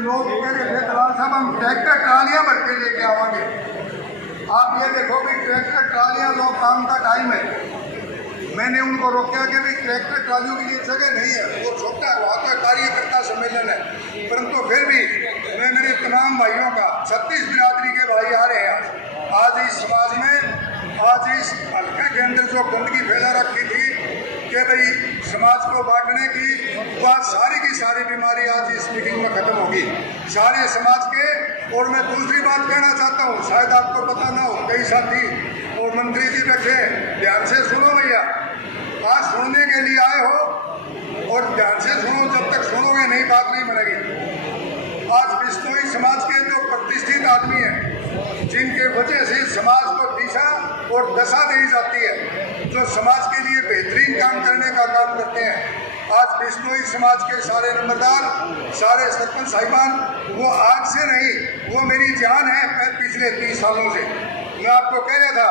लोग कह रहे थे दलाल साहब हम ट्रैक्टर ट्रालियाँ भर के लेके आवांगे। आप ये देखो कि ट्रैक्टर ट्रालियाँ लोग काम का टाइम है। मैंने उनको रोका कि भाई ट्रैक्टर ट्रालियों के लिए जगह नहीं है, वो छोटा है, वहाँ का कार्यकर्ता सम्मेलन है। परंतु फिर भी मैं मेरे तमाम भाइयों का 36 बिरादरी के भाई आ रहे हैं आज इस समाज में, आज इस हल्के के अंदर जो गंदगी फैला रखी थी कि भाई समाज को बांटने की बात, सारी की सारी बीमारी आज इस मीटिंग में खत्म होगी सारे समाज के। और मैं दूसरी बात कहना चाहता हूँ, शायद आपको पता ना हो, कई साथी और मंत्री जी बैठे, ध्यान से सुनो भैया, आज सुनने के लिए आए हो और ध्यान से सुनो, जब तक सुनोगे नहीं बात नहीं बनेगी। आज बिश्नोई समाज के जो प्रतिष्ठित आदमी हैं, जिनके वजह से समाज को दिशा और दशा दी जाती है, जो समाज के लिए बेहतरीन काम करने का काम करते हैं, आज बिश्नोई समाज के सारे नंबरदार, सारे सरपंच साहिबान, वो आज से नहीं, वो मेरी जान है पिछले 30 सालों से। मैं आपको कह रहा था,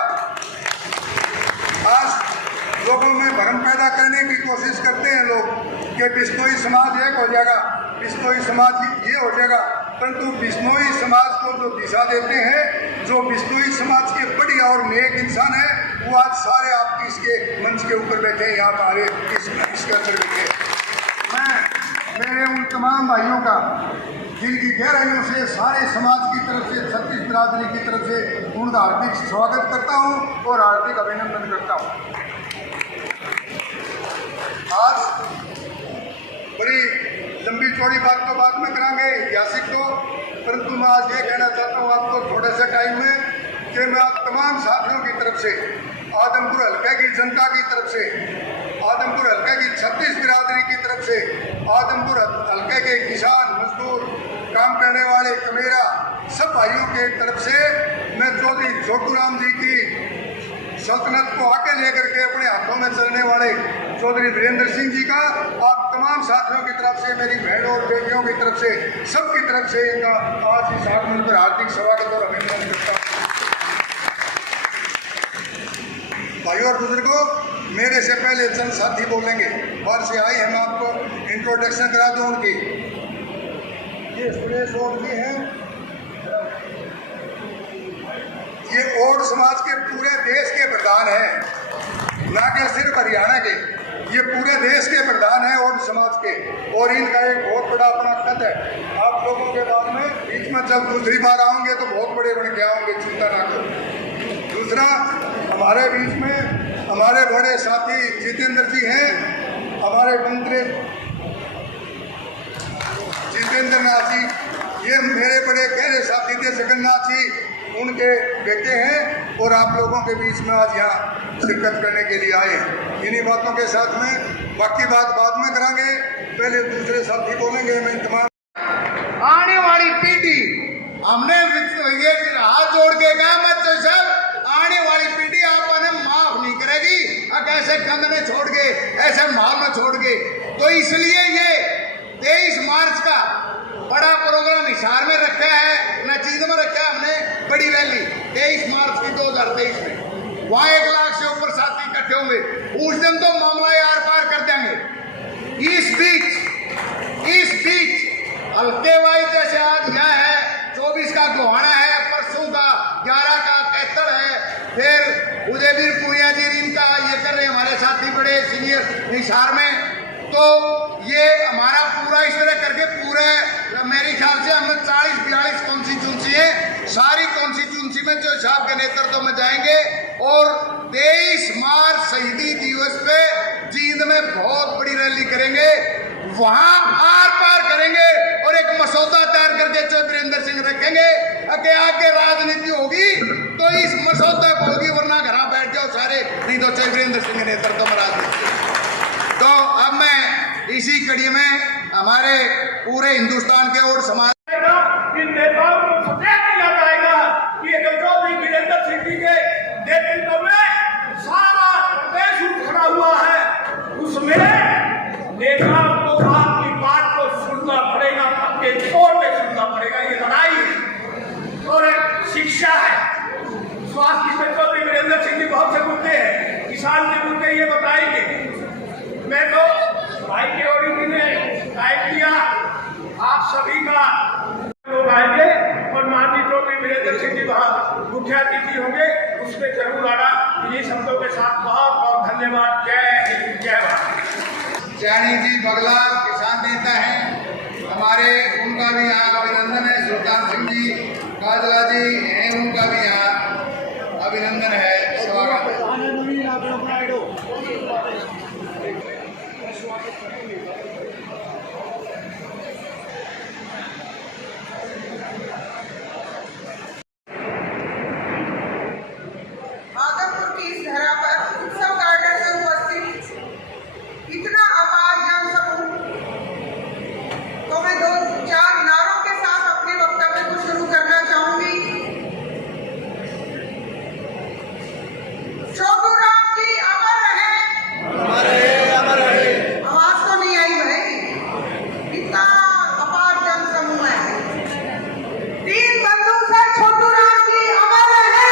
आज लोगों में भ्रम पैदा करने की कोशिश करते हैं लोग कि बिश्नोई समाज एक हो जाएगा, बिश्नोई समाज ये हो जाएगा, परंतु बिश्नोई समाज को जो दिशा देते हैं, जो बिश्नोई समाज के बढ़िया और नेक इंसान है, वो आज सारे आपकी इसके मंच के ऊपर बैठे हैं, यहाँ हमारे इसके अंदर बैठे। मैं मेरे उन तमाम भाइयों का दिल की गहराइयों से सारे समाज की तरफ से, 36 बिरादरी की तरफ से उनका हार्दिक स्वागत करता हूँ और हार्दिक अभिनंदन करता हूँ। आज बड़ी लंबी चौड़ी बात तो बाद में करांगे, ऐतिहासिक तो, परंतु मैं आज ये कहना चाहता हूँ आपको थोड़े से टाइम में कि मैं आप तमाम साथियों की तरफ से, आदमपुर हल्के की जनता की तरफ से, आदमपुर हल्के की 36 बिरादरी की तरफ से, आदमपुर हल्के के किसान, मजदूर, काम करने वाले, कमेरा, सब भाइयों के तरफ से मैं चौधरी छोटू राम जी की सल्तनत को आगे लेकर के अपने हाथों में चलने वाले चौधरी वीरेंद्र सिंह जी का, आप तमाम साथियों की तरफ से, मेरी बहनों और बेटियों की तरफ से, सबकी तरफ से इनका आज इस आगमन पर हार्दिक स्वागत और अभिनंदन करता हूँ। भाइयों और बुजुर्गों, मेरे से पहले चंद साथी बोलेंगे, बाहर से आई है, मैं आपको इंट्रोडक्शन करा दूँ उनकी। ये सुरेश ओट जी हैं, ये ओट समाज के पूरे देश के प्रधान हैं, ना कि सिर्फ हरियाणा के, ये पूरे देश के प्रधान हैं ओट समाज के, और इनका एक बहुत बड़ा अपना कद है। आप लोगों के बाद में बीच में जब दूसरी बार आओगे तो बहुत बड़े बन के आओगे, चिंता ना करो। दूसरा, हमारे बीच में हमारे बड़े साथी जितेंद्र जी हैं, हमारे मंत्री जितेंद्र नाथ जी, ये मेरे बड़े गहरे साथी थे, जगन्नाथ जी उनके बेटे हैं, और आप लोगों के बीच में आज यहाँ शिरकत करने के लिए आए हैं। इन्हीं बातों के साथ में बाकी बात बाद में करांगे, पहले दूसरे साथी बोलेंगे। मैं तमाम आने वाली पीढ़ी, हमने ये हाथ जोड़ के कहा मत सर, आने वाली पीढ़ी आपने माफ नहीं करेगी अगर ऐसे कंधने छोड़ के, ऐसे माहौल में छोड़ के। तो इसलिए ये 23 मार्च का बड़ा प्रोग्राम हिसार में रखा है, नचीद में रखा है हमने, बड़ी रैली 23 मार्च की 2023 में, वहाँ 1 लाख से ऊपर साथी इकट्ठे होंगे। उस दिन तो मामला यार पार कर देंगे। इस बीच हल्के वाई जैसे आज यहाँ है, 24 का गोहाना है, परसों का 11 का कैथल है, फिर उदयवीर पुनिया जी इनका ये कर रहे हमारे साथी बड़े सीनियर हिसार में। तो ये हमारा पूरा इस तरह करके पूरे मेरे ख्याल से हमें 40-42 कॉन्स्टिट्यूंसी है, सारी कॉन्स्टिट्यूंसी में जो साहब के नेतृत्व में जाएंगे, और 23 मार्च शहीदी दिवस पे जींद में बहुत बड़ी रैली करेंगे, वहां आर पार करेंगे और एक मसौदा तैयार करके वीरेंद्र सिंह रखेंगे कि आगे राजनीति होगी तो इस मसौदे पर होगी, वरना घर बैठ जाओ सारे, नहीं तो वीरेंद्र सिंह के नेतृत्व में राजनीति। तो अब मैं इसी कड़ी में हमारे पूरे हिंदुस्तान के और समाज इन नेताओं को सचेत किया जाएगा कि चौधरी वीरेंद्र सिंह जी के नेतृत्व में सारा देश उठ खड़ा हुआ है, उसमें नेताओं को आपकी बात को सुनना पड़ेगा, आपके तौर पे सुनना पड़ेगा। ये लड़ाई और शिक्षा है। स्वास्थ्य में चौधरी वीरेंद्र सिंह जी बहुत से मुद्दे हैं, किसान के मुद्दे ये बताएंगे। मैं तो भाई के और ने टाइप किया, आप सभी का चैनी जी बगला किसान नेता हैं हमारे, उनका भी यहाँ अभिनंदन है। सुल्तान सिंह जी काजला जी हैं, उनका भी यहाँ अभिनंदन है। सभागार आदमपुर की इस धरा पर उत्सव गार्डन में उपस्थित इतना अपार जनसमूह, तो मैं 2-4 नारों के साथ अपने वक्तव्य को शुरू करना चाहूंगी। छोटू राम जी अमर रहे। आवाज तो नहीं आई भाई, इतना अपार जनसमूह है। 3 बंधु से छोटू राम जी अमर रहे।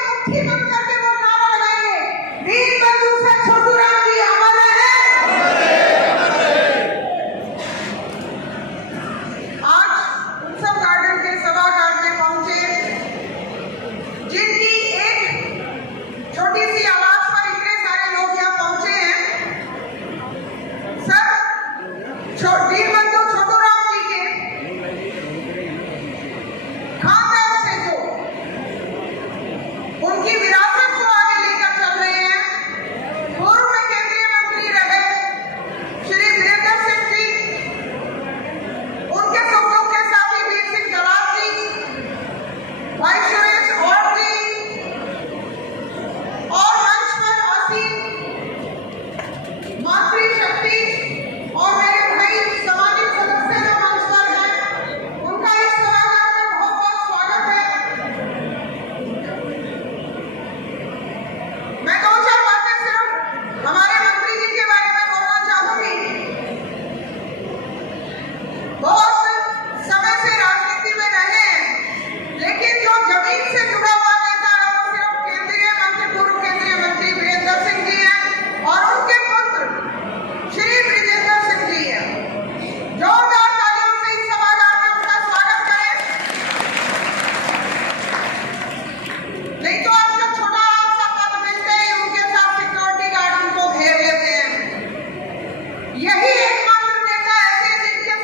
मुट्ठी बंद करके वो नारा लगाएंगे, दीन बंधु से छोटू राम जी अमर रहे। आज उत्सव गार्डन के सभागार में पहुंचे, जिनकी एक छोटी सी आवाज पर इतने सारे लोग यहाँ पहुंचे हैं। सर, दीन बंधु छोटू राम जी के खानदान से जो उनकी विरासत को आगे लेकर चल रहे हैं, पूर्व में केंद्रीय मंत्री रहे श्री वीरेंद्र सिंह जी, उनके शब्दों के साथी वीर सिंह दलाल जी, भाई सुरेश और जी, और मंच पर आसीन मातृ शक्ति और मेरे भाई सामाजिक सदस्य जो मंच पर हैं, उनका इस सभागार में बहुत बहुत स्वागत है। मैं 2-4 बातें सिर्फ हमारे मंत्री जी के बारे में बोलना चाहूंगी। बहुत समय से राजनीति में रहे हैं, लेकिन जो जमीन से जुड़ा हुआ नेता है वो सिर्फ केंद्रीय मंत्री, पूर्व केंद्रीय मंत्री वीरेंद्र सिंह जी हैं और उनके पुत्र श्री ब्रिजेंद्र सिंह जी हैं। जोरदार तालियों से इस सभागार में उनका स्वागत करें। नहीं तो आजकल छोटा सा पद मिलते ही उनके साथ सिक्योरिटी गार्ड उनको घेर लेते हैं। यही एकमात्र नेता ऐसे जिनके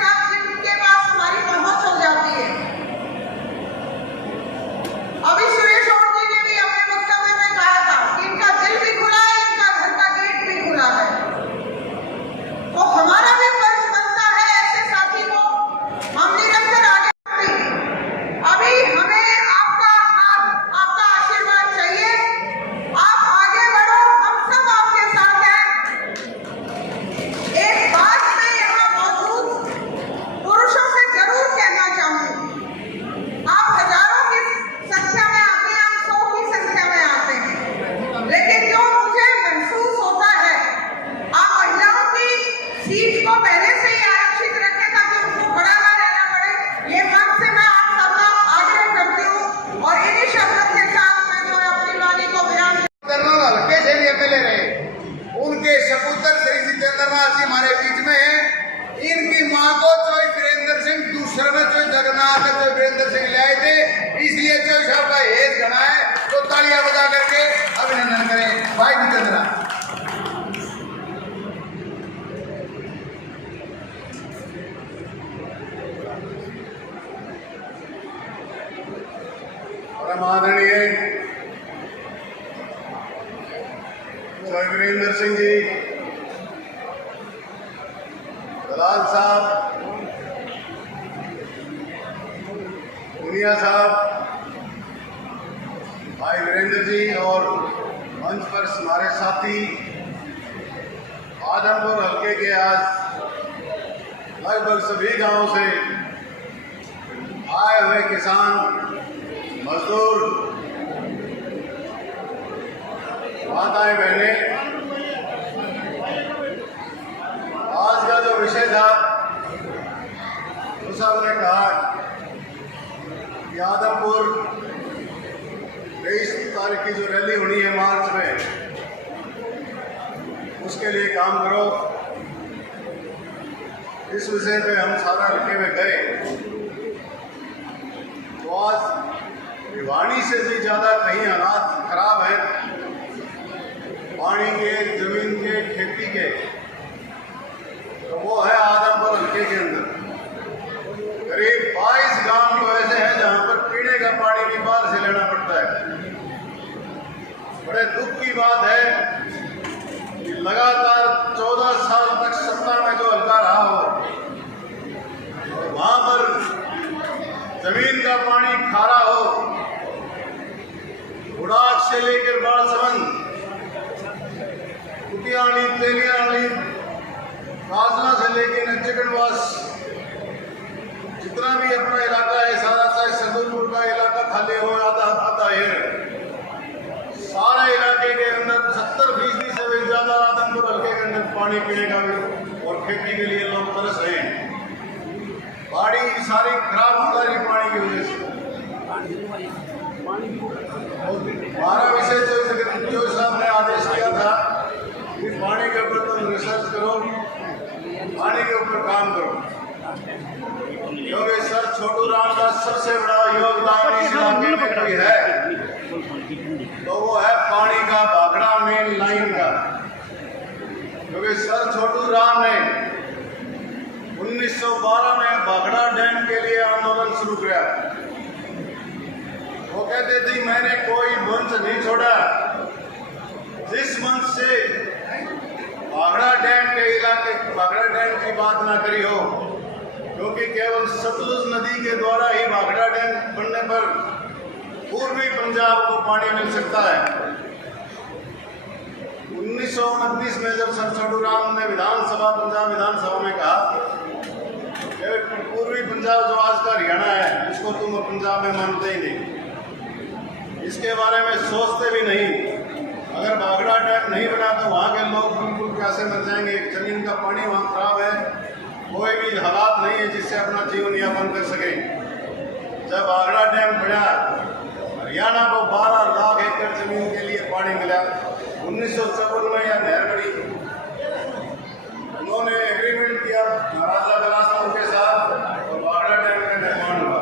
पास हमारी पहुंच हो जाती है। अभी सुरेश और जी ने भी अपने वक्तव्य में कहा था कि इनका दिल भी खुला है, इनका घर का गेट भी खुला है। तो हमारा भी फर्ज बनता है ऐसे साथी को हम निरंतर आगे बढ़ते हैं। अभी हमें आपका हाथ, आपका आशीर्वाद चाहिए। आप आगे बढ़ो, हम सब आपके साथ हैं। एक बात मैं यहाँ मौजूद पुरुषों से जरूर कहना चाहूंगी, आप हजारों की संख्या में आते हैं, हम 100 की संख्या में आते हैं, लेकिन जो मुझे महसूस होता है, आप महिलाओं की सीट को पहले से ही आरक्षित रखें ताकि उनको खड़ा ना रहना पड़े। ये मन से मैं आप सबका आग्रह करती हूँ और इन्हीं शब्दों के साथ मैं जो है अपनी वाणी को विराम कर्नल हल्के से भी अकेले रहे। उनके सपुत्र श्री जितेंद्र नाथ जी हमारे बीच में हैं। इनकी माँ को चोई वीरेंद्र सिंह, दूसरे में चोई जगन्नाथ ने चोई वीरेंद्र सिंह ले आए थे, इसलिए चोई साहब का हेज घना है। तो तालियां बजा करके अभिनंदन करें भाई जितेंद्र नाथ। परम आदरणीय चोई वीरेंद्र सिंह जी, दलाल साहब, मुनिया साहब, भाई वीरेंद्र जी और मंच पर हमारे साथी, आदमपुर हल्के के आज लगभग सभी गांवों से आए हुए किसान, मजदूर, माताएं, बहनें, आज का जो विषय था तो साहब ने कहा कि आदमपुर 23 तारीख की जो रैली होनी है मार्च में, उसके लिए काम करो। इस विषय पे हम सारा हल्के में गए तो आज भिवानी से भी ज़्यादा कहीं हालात खराब हैं। पानी के, जमीन के, खेती के, तो वो है आदमपुर हल्के के अंदर करीब 22 गांव तो ऐसे हैं जहां पर पीने का पानी भी बाहर से लेना पड़ता है। बड़े दुख की बात है कि लगातार 14 साल तक सत्ता में जो हल्का रहा हो, वहां पर जमीन का पानी खारा हो, बुढ़ाक से लेकर बाड़समंद, कुटियाली, तेलियाली, काजला से लेकर नचकनवास, जितना भी अपना इलाका है सारा, चाहे सदुलपुर का इलाका खाली हो आता है, सारे इलाके के अंदर 70% से भी ज्यादा आदमपुर हल्के के अंदर पानी पीने का भी और खेती के लिए लोग तरस रहे हैं। बाड़ी सारी खराब हो रही पानी की वजह से। 12 विषय जो साहब ने आदेश किया था कि पानी के ऊपर तुम रिसर्च करो, पानी के ऊपर काम करो, क्योंकि सर छोटू राम का सबसे बड़ा योगदान इस इलाके में कोई है तो वो है पानी का भाखड़ा मेन लाइन का। क्योंकि सर छोटू राम ने 1912 में भाखड़ा डैम के लिए आंदोलन शुरू किया। वो कहते थे मैंने कोई मंच नहीं छोड़ा, जिस मंच से भाखड़ा डैम के इलाके, भाखड़ा डैम की बात ना करी हो, क्योंकि केवल सतलुज नदी के द्वारा ही भाखड़ा डैम बनने पर पूर्वी पंजाब को पानी मिल सकता है। 1929 में जब सर छोटू राम ने पंजाब विधानसभा में कहा कि पूर्वी पंजाब जो आज का हरियाणा है, इसको तुम पंजाब में मानते ही नहीं, इसके बारे में सोचते भी नहीं, अगर भाखड़ा डैम नहीं बना तो वहाँ के लोग बिल्कुल प्यासे मर जाएंगे। जमीन का पानी वहाँ खराब है, कोई भी हालात नहीं है जिससे अपना जीवन यापन कर सके। जब भाखड़ा डैम बना, हरियाणा को 12 लाख एकड़ जमीन के लिए पानी मिला। 1954 में यह नहर बनी, उन्होंने एग्रीमेंट किया महाराजा विलासराव के साथ और भाखड़ा डैम का निर्माण हुआ।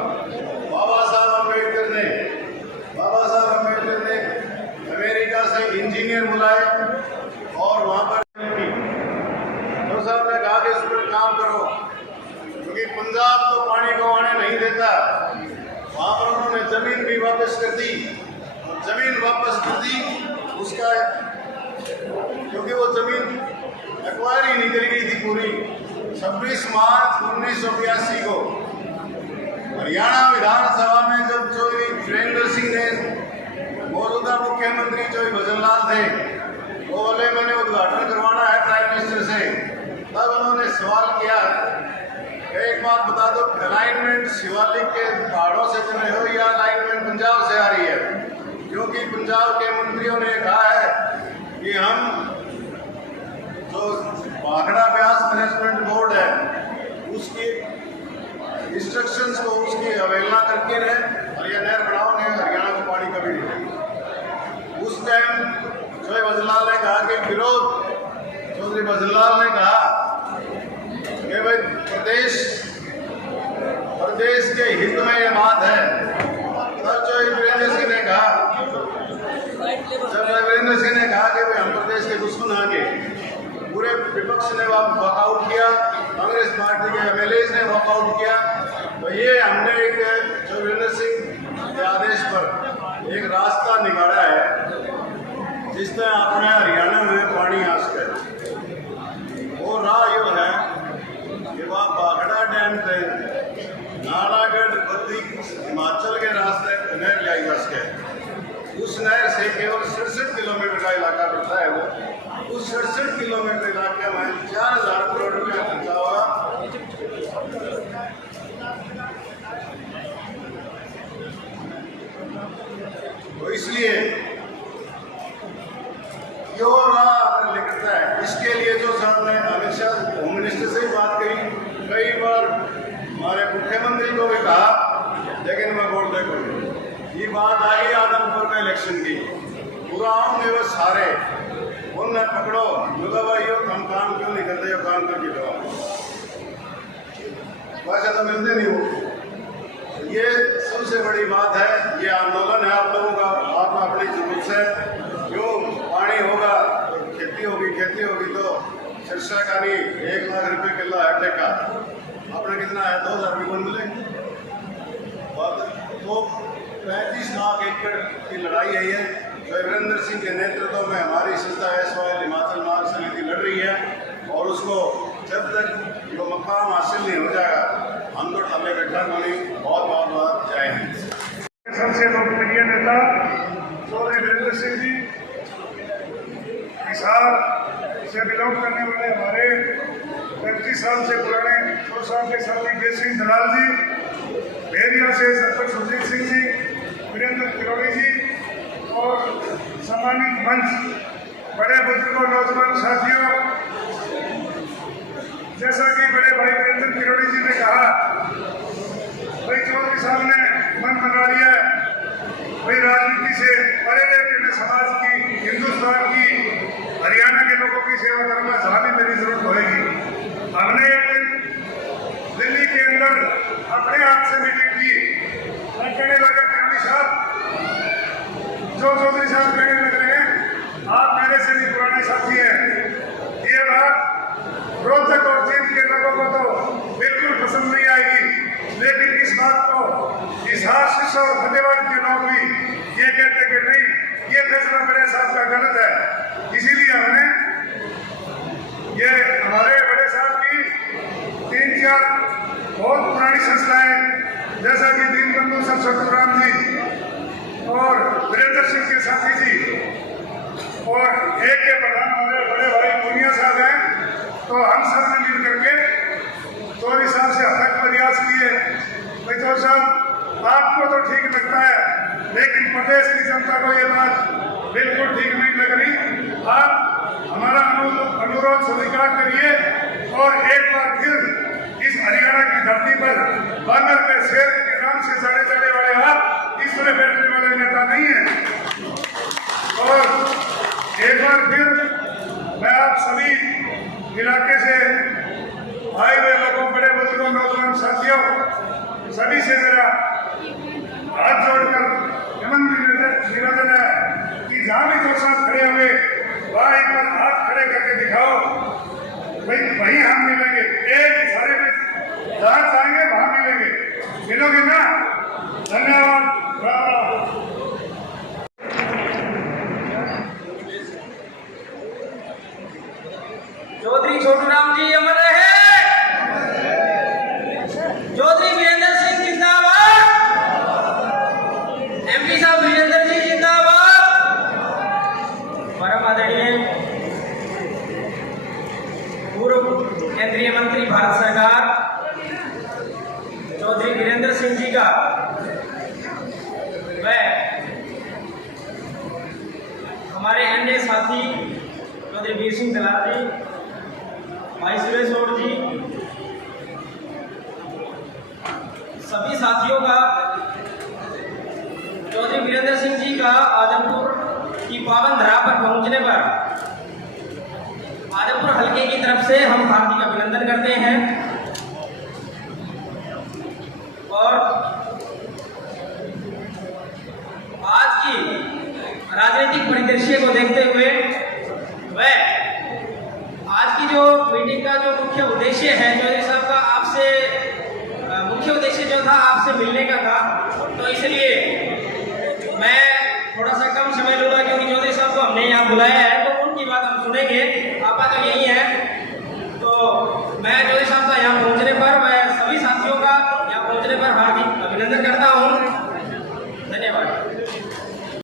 बाबा साहब अम्बेडकर ने अमेरिका से इंजीनियर बुलाए और वहाँ पर तो साहब ने कहा कि इस पर काम करो, क्योंकि पंजाब तो पानी को आने नहीं देता। वहाँ पर उन्होंने जमीन भी वापस कर दी, और जमीन वापस कर दी उसका, क्योंकि वो जमीन एक्वायर ही नहीं करी गई थी पूरी। 26 मार्च 1982 को हरियाणा विधानसभा में जब चौधरी वीरेंद्र सिंह ने, मौजूदा मुख्यमंत्री चौधरी भजनलाल थे, वो बोले मैंने उद्घाटन करवाना है प्राइम मिनिस्टर से, तब उन्होंने सवाल किया एक बात बता दो, अलाइनमेंट शिवालिक के पहाड़ों से चले हो या अलाइनमेंट पंजाब से आ रही है? क्योंकि पंजाब के मंत्रियों ने कहा है कि हम जो भाखड़ा ब्यास मैनेजमेंट बोर्ड है उसकी इंस्ट्रक्शंस को, उसकी अवहेलना करके रहे और यह नहर बनाओ, ने हरियाणा को पानी कभी नहीं देगी। उस टाइम चौधरी भजनलाल ने कहा कि विरोध, चौधरी भजनलाल ने कहा कि भाई प्रदेश के हित में ये बात है। तब चौधरी वीरेंद्र सिंह ने कहा, कि भाई हम प्रदेश के दुश्मन आगे, पूरे विपक्ष ने वॉकआउट किया, कांग्रेस पार्टी के एमएलए ने वॉकआउट किया। तो ये हमने एक वीरेंद्र सिंह के आदेश पर एक रास्ता निकाला है जिसने अपने हरियाणा में पानी आ सके। वो राह यो है कि वह भाखड़ा डैम से नालागढ़ बद्दी हिमाचल के रास्ते नहर लाई जा सके। उस नहर से केवल 67 किलोमीटर का इलाका पड़ता है। वो उस 67 किलोमीटर इलाके में 4000 करोड़ रुपया खर्चा हुआ। तो इसलिए जो राह निकलता है, इसके लिए जो साहब ने अमित शाह होम मिनिस्टर से ही बात करी, कई बार हमारे मुख्यमंत्री को भी कहा, लेकिन मैं बोल देखो ये बात आ गई आदमपुर में इलेक्शन की, पूरा आऊंगे वो सारे उन्हें पकड़ो, बोला भाई हम काम क्यों नहीं करते, काम करके दो, वैसे तो मिलते नहीं हो। ये सबसे बड़ी बात है, ये आंदोलन है आप लोगों का, आप अपनी जुलूस है, जो पानी होगा शीर्षक यानी 1 लाख रुपए किला है ठेका। आपने कितना है? 2000 रुपये मिले। तो 35 लाख एकड़ की लड़ाई है ये, जो वीरेंद्र सिंह के नेतृत्व में हमारी संस्था SYL हिमाचल मार्ग समिति लड़ रही है। और उसको जब तक वो मकाम हासिल नहीं हो जाएगा, हम तो ठल्ले बैठा नहीं। बहुत बहुत बहुत जय हिंद। सबसे लोकप्रिय नेता चौधरी वीरेंद्र सिंह जी, हिसार से बिलोंग करने वाले हमारे 35 साल से पुराने 100 साल के साथी जय सिंह दलाल जी, भेड़िया से सरपंच सुरजीत सिंह जी, वीरेंद्र किरोड़ी जी और सम्मानित मंच, बड़े बुजुर्गों, नौजवान साथियों, जैसा कि बड़े भाई वीरेंद्र किरोड़ी जी ने कहा, भाई चौधरी साहब ने मन बना लिया है, भाई राजनीति से परे रहकर समाज की, हिंदुस्तान की, हरियाणा के लोगों की सेवा करना, जहाँ भी मेरी जरूरत होगी। हमने एक दिन दिल्ली के अंदर अपने आप से मीटिंग की। मैं कहने लगा किरोड़ी साहब, जो चौधरी साहब कहने लग रहे हैं, आप मेरे से भी पुराने साथी हैं। ये बात रोहतक और जींद के लोगों को तो बिल्कुल पसंद नहीं आएगी, लेकिन इस बात को हिसार, सिरसा और फतेहाबाद के लोग भी ये कहते कि नहीं, ये फैसला बड़े साहब का गलत है। इसीलिए हमने ये हमारे बड़े साहब की 3-4 बहुत पुरानी संस्थाएं, जैसा कि दीनबंधु सर सतुराम जी और वीरेंद्र सिंह के साथी जी और एक के प्रधान हमारे बड़े भाई मुनिया साहब हैं, तो हम सब ने मिल करके चौधरी साहब से हद तक प्रयास किए। भाई चौधरी साहब, आपको तो ठीक लगता है, लेकिन प्रदेश की जनता को ये बात बिल्कुल ठीक नहीं लग रही। आप हमारा अनुरोध स्वीकार करिए और एक बार फिर इस हरियाणा की धरती पर बानर में शेर के नाम से जाने जाने वाले आप इस तरह बैठने वाले नेता नहीं है। और एक बार फिर मैं आप सभी इलाके से आए हुए लोगों, बड़े बुजुर्गों, नौजवान साथियों, सभी से मेरा हाथ जोड़कर नमन निवेदन है कि जहाँ भी जो साथ खड़े हुए वहाँ एक बार हाथ खड़े करके दिखाओ, वहीं हम मिलेंगे। एक इशारे में जहाँ जाएंगे वहाँ मिलेंगे, मिलोगे ना? धन्यवाद। चौधरी छोटूराम जी अमर रहे, चौधरी वीरेंद्र सिंह जिंदाबाद, MP साहब वीरेंद्र जी जिंदाबाद। परम आदरणीय पूर्व केंद्रीय मंत्री भारत सरकार चौधरी वीरेंद्र सिंह जी का व हमारे अन्य साथी चौधरी वीर सिंह दलाल जी, भाई सुरेश और जी, सभी साथियों का चौधरी वीरेंद्र सिंह जी का आदमपुर की पावन धरा पर पहुंचने पर आदमपुर हलके की तरफ से हम हार्दिक अभिनंदन करते हैं। और आज की राजनीतिक परिदृश्य को देखते हुए वह आज की जो मीटिंग का जो मुख्य उद्देश्य है, चौधरी साहब का आपसे मुख्य उद्देश्य जो था आपसे मिलने का था, तो इसलिए मैं थोड़ा सा कम समय लूँगा क्योंकि चौधरी साहब को हमने यहाँ बुलाया है, तो उनकी बात हम सुनेंगे। आपका तो यही है, तो मैं चौधरी साहब का यहाँ पहुँचने पर, मैं सभी साथियों का यहाँ पहुँचने पर हार्दिक अभिनंदन करता हूँ।